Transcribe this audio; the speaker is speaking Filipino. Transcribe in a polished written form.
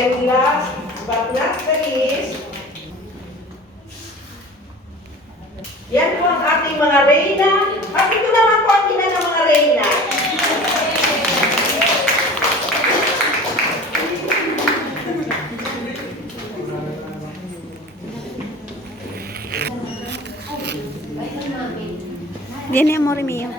And last but not the least, yan po ang ating mga reyna. At ito naman po ang ina ng mga reyna. Viene, amor mío.